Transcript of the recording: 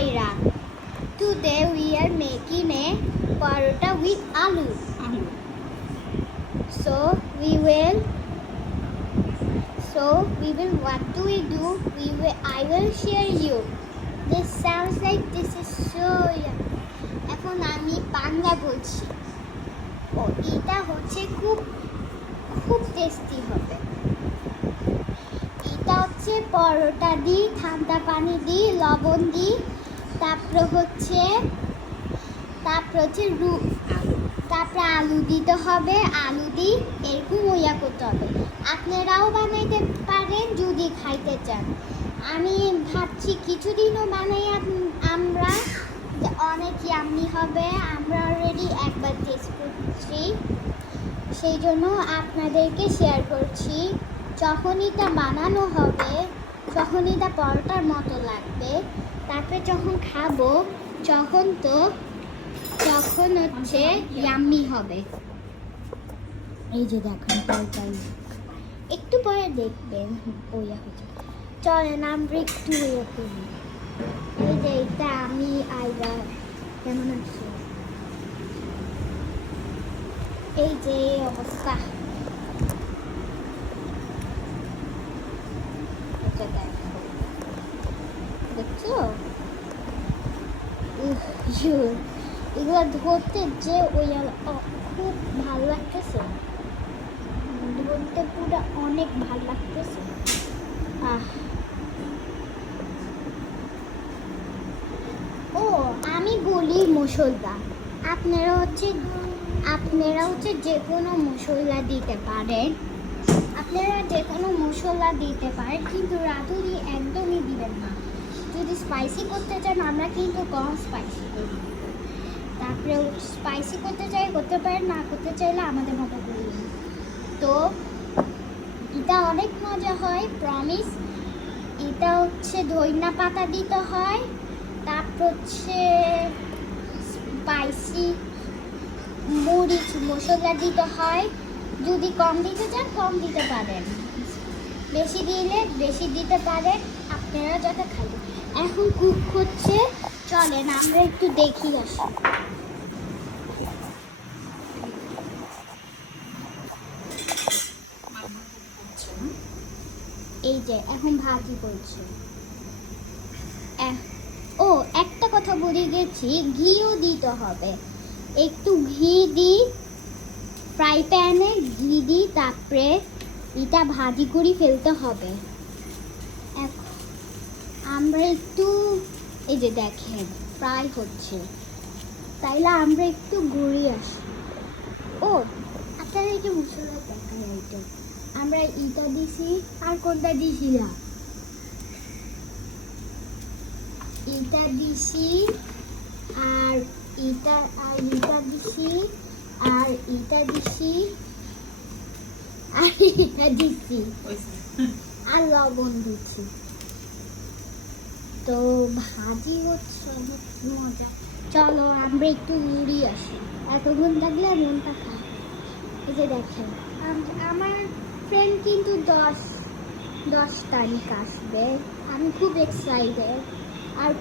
Aira. Today we are making a parota with aloo. So we will. What do? I will share you. This sounds like this is so yummy. এখন আমি বাংলা বলছি। ও এটা হচ্ছে খুব tasty হবে। এটা হচ্ছে পরোটা দিই, ঠান্ডা পানি দিই, লবণ দিই, তারপরে হচ্ছে তারপরে আলু দিতে হবে, আলু দিই, এরকম ইয়া করতে হবে। আপনারাও বানাইতে পারেন যদি খাইতে চান। আমি ভাবছি কিছুদিনও বানাই আমরা, অনেক ইয়াম্মি হবে। আমরা অলরেডি একবার টেস্ট করছি, সেই জন্য আপনাদেরকে শেয়ার করছি। যখন এটা বানানো হবে, যখন এটা পরোটার মতো লাগবে, তারপরে যখন খাবো তখন হচ্ছে ইয়াম্মি হবে। এই যে দেখুন তরকারি, একটু পরে দেখবেন ওইয়া হচ্ছে। চলেন আমরা একটু ইয়ে করি। এই যে এটা আমি আইরা, কেমন আছে? এই যে অবস্থা, দেখছো? এগুলো ধরতে যে খুব ভালো লাগতেছে, ধরতে পুরো অনেক ভালো লাগতেছে। ও আমি বলি মশলা, আপনারা হচ্ছে যে কোনো মশলা দিতে পারেন। কিন্তু রাঁধুনি একদমই দিবেন না। যদি স্পাইসি করতে চান আমরা কিন্তু কম স্পাইসি করি। তারপরে স্পাইসি করতে পারেন, না করতে চাইলে আমাদের মতো করি। তো এটা অনেক মজা হয়, প্রমিস। এটা হচ্ছে ধনিয়া পাতা দিতে হয়, তারপর হচ্ছে স্পাইসি মরিচ মশলা দিতে হয়। যদি কম দিতে চান কম দিতে পারেন, বেশি দিলে বেশি দিতে পারেন, আপনারা যত খাবেন। এখন কুক হচ্ছে, চলেন আমরা একটু দেখি আসি। এই যে এখন ভাজি করছে। ও একটা কথা বলে গেছি, ঘিও দিতে হবে। একটু ঘি দিই, ফ্রাই প্যানে ঘি দিই, তারপরে এটা ভাজি করে ফেলতে হবে। আমরা একটু, এই যে দেখেন ফ্রাই হচ্ছে, তাইলে আমরা একটু ঘুরিয়ে আসি। ও আপনারা এই যে মশলা দেখা যায়, আমরা ইটা দিছি, আর কোনটা দিছিলাম? এটা দিছি, আর এটা দিছি, আর এটা দিছি, আর লবণ দিচ্ছি। তো ভাজি হচ্ছে অনেক মজা। চলো আমরা একটু উড়িয়ে আসি, এতক্ষণ থাকলে মনটা খারাপ। এই যে দেখেন আমার ফ্রেন্ড কিন্তু 10 তারিখ আসবে, আমি খুব এক্সাইটেড। আর